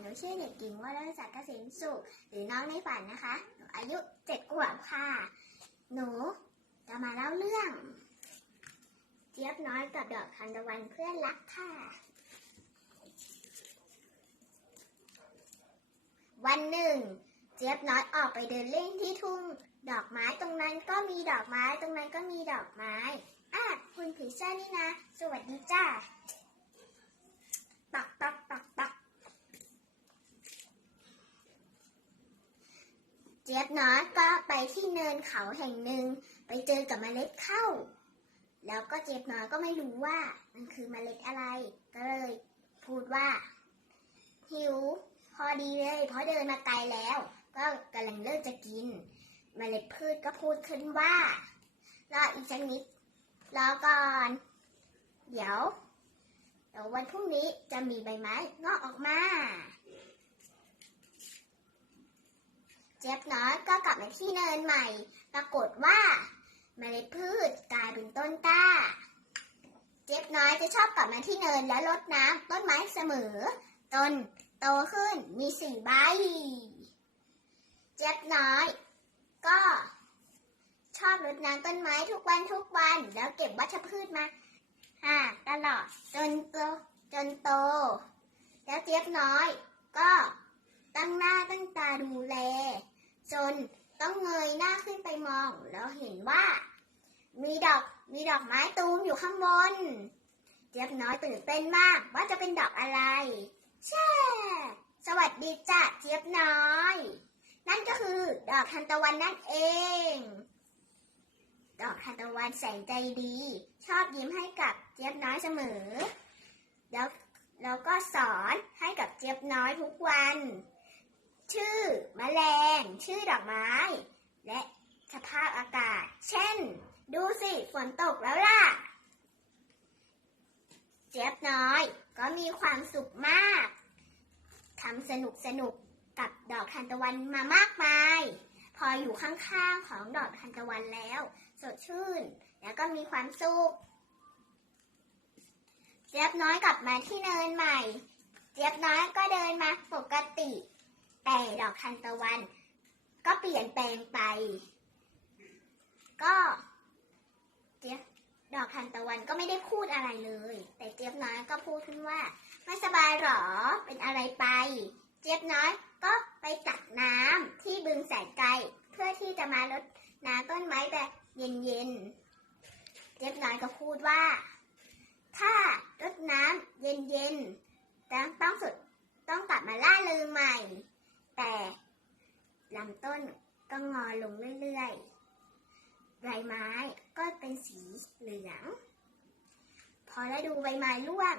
หนูชื่อเด็กหญิงวรศักดิ์เกษมสุข หรือน้องในฝันนะคะ หนูอายุเจ็ดขวบค่ะ หนูจะมาเล่าเรื่อง เจี๊ยบน้อยกับดอกทานตะวันเพื่อนรักค่ะ วันหนึ่ง เจี๊ยบน้อยออกไปเดินเล่นที่ทุ่ง ดอกไม้ตรงนั้นก็มีดอกไม้ตรงนั้นก็มีดอกไม้อะคุณผีเสื้อนี่นะ สวัสดีจ้าปักปักปักปักเจี๊ยบน้อยก็ไป ที่เนินเขาแห่งหนึ่งไปเจอกับเมล็ดข้าวแล้วก็เจี๊ยบน้อยก็ไม่รู้ว่ามันคือเมล็ดอะไร ก็เลยพูดว่า หิว พอดีเลย เพราะเดินมาไกลแล้ว ก็กำลังเลิกจะกิน เมล็ดพืชก็พูดขึ้นว่ารออีกสักนิดรอก่อน เดี๋ยวเดี๋ยววันพรุ่งนี้จะมีใบไม้งอกออกมา เจี๊ยบน้อยก็ มาที่เนินใหม่ ปรากฏว่าเมล็ดพืชกลายเป็นต้นกล้า เจี๊ยบน้อยจะชอบกลับมาที่เนินแล้วรดน้ำต้นไม้เสมอจนโตขึ้นมีสี่ใบ เจี๊ยบน้อย ก็ชอบรดน้ำต้นไม้ทุกวันทุกวัน แล้วเก็บวัชพืชมาอ่าตลอดจนโตจนโต แล้วเจี๊ยบน้อย ก็ตั้งหน้าตั้งตาดูแลจน ต้องเงยหน้าขึ้นไปมอง แล้วเห็นว่า มีดอกมีดอกไม้ตูมอยู่ข้างบน เจี๊ยบน้อยตื่นเต้นมากว่าจะเป็นดอกอะไร แช่ สวัสดีจ้ะเจี๊ยบน้อย นั่นก็คือดอกทานตะวันนั่นเอง ดอกทานตะวันแสนใจดี ชอบยิ้มให้กับเจี๊ยบน้อยเสมอ แล้วแล้วก็สอนให้กับเจี๊ยบน้อยทุกวัน ชื่อแมลง ชื่อดอกไม้ และสภาพอากาศ เช่น ดูสิฝนตกแล้วล่ะ เจี๊ยบน้อยก็มีความสุขมากทำสนุกสนุกกับดอกทานตะวันมามากมาย พออยู่ข้างๆของดอกทานตะวันแล้ว สดชื่น แล้วก็มีความสุขเจี๊ยบน้อยกลับมาที่เนินใหม่ เจี๊ยบน้อยก็เดินมาปกติ แต่ดอกทานตะวัน ก็เปลี่ยนแปลงไป ก็เจี๊ยบดอกทานตะวันก็ไม่ได้พูดอะไรเลย แต่เจี๊ยบน้อยก็พูดขึ้นว่า ไม่สบายหรอเป็นอะไรไป เจี๊ยบน้อยก็ไปตักน้ำที่บึงแสนไกล เพื่อที่จะมารดน้ำต้นไม้แบบเย็นๆ เจี๊ยบน้อยก็พูดว่า ถ้ารดน้ำเย็นๆต้องต้องสุดต้องกลับมาล่าเริงใหม่ แต่ลำต้นก็งอลงเรื่อยๆ ใบไม้ก็เป็นสีเหลือง พอฤดูใบไม้ร่วง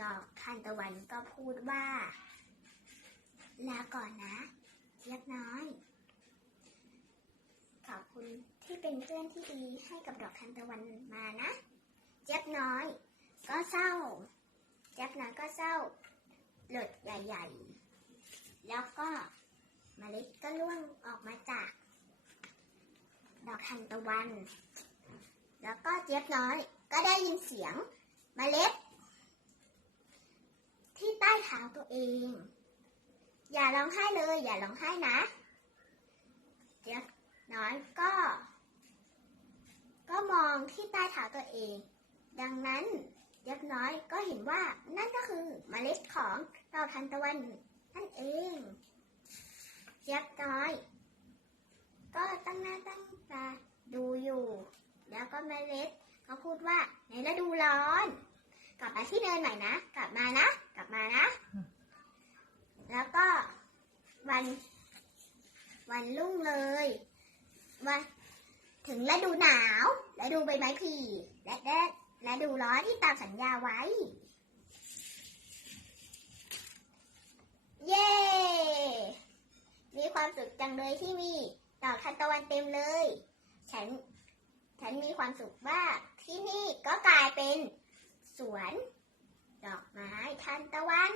ดอกทานตะวันก็พูดว่า ลาก่อนนะเจี๊ยบน้อย ขอบคุณที่เป็นเพื่อนที่ดีให้กับดอกทานตะวันมานะเจี๊ยบน้อย ก็เศร้าเจี๊ยบน้อยก็เศร้าหลดใหญ่ ๆ แล้วก็เมล็ดก็ร่วงออกมาจาก ดอกทานตะวัน แล้วก็เจี๊ยบน้อย ก็ได้ยินเสียงเมล็ด ที่ใต้เท้าตัวเอง อย่าร้องไห้เลย อย่าร้องไห้นะ เจี๊ยบน้อยก็ ก็มองที่ใต้เท้าตัวเอง ดังนั้นเจี๊ยบน้อยก็เห็นว่านั่นก็คือเมล็ดของดอกทานตะวัน นั่นเองเจี๊ยบน้อย ก็ตั้งหน้าตั้งตาดูอยู่ แล้วก็เมล็ดเขาพูดว่าในฤดูร้อน กลับมาที่เนินใหม่นะ กลับมานะ กลับมานะ แล้วก็วัน วันรุ่งเลยวันถึงฤดูหนาวฤดูใบไม้ผลิและและฤดูร้อนที่ตามสัญญาไว้ เย้ มีความสุขจังเลยที่มีดอกทานตะวันเต็มเลย ฉัน ฉันมีความสุขมากที่นี่ก็กลายเป็นสวน ดอกไม้ทานตะวัน